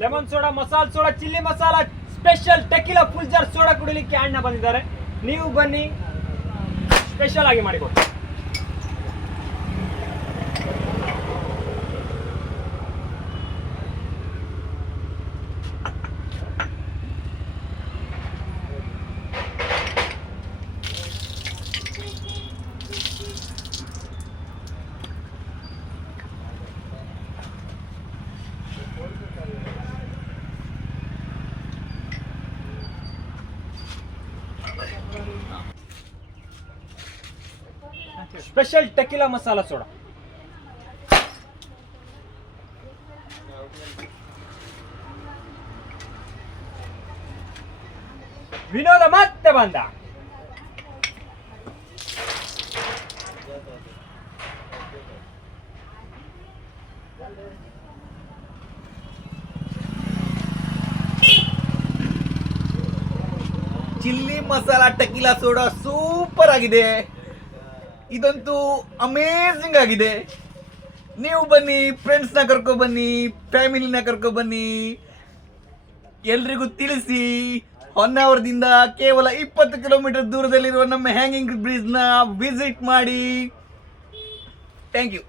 Lemon soda, masala soda, chilli masala, special tequila full jar soda ಕುಡಿಲಿಕ್ಕೆ ಅಣ್ಣ ಬಂದಿದ್ದಾರೆ. ನೀವು ಬನ್ನಿ, ಸ್ಪೆಷಲ್ ಆಗಿ ಮಾಡಿಕೊಡ್ತೀನಿ. Special tequila masala soda. Vinod ಮತ್ತೆ ಬಂದ. Chilli masala tequila soda super ಆಗಿದೆ. ಇದಂತೂ ಅಮೇಝಿಂಗ್ ಆಗಿದೆ. ನೀವು ಬನ್ನಿ, ಫ್ರೆಂಡ್ಸ್ನ ಕರ್ಕೊಬನ್ನಿ, ಫ್ಯಾಮಿಲಿನ ಕರ್ಕೊಬನ್ನಿ, ಎಲ್ರಿಗೂ ತಿಳಿಸಿ. ಹೊನ್ನಾವರದಿಂದ ಕೇವಲ 20 ಕಿಲೋಮೀಟರ್ ದೂರದಲ್ಲಿರುವ ನಮ್ಮ ಹ್ಯಾಂಗಿಂಗ್ ಬ್ರಿಡ್ಜ್ನ ವಿಸಿಟ್ ಮಾಡಿ. Thank you.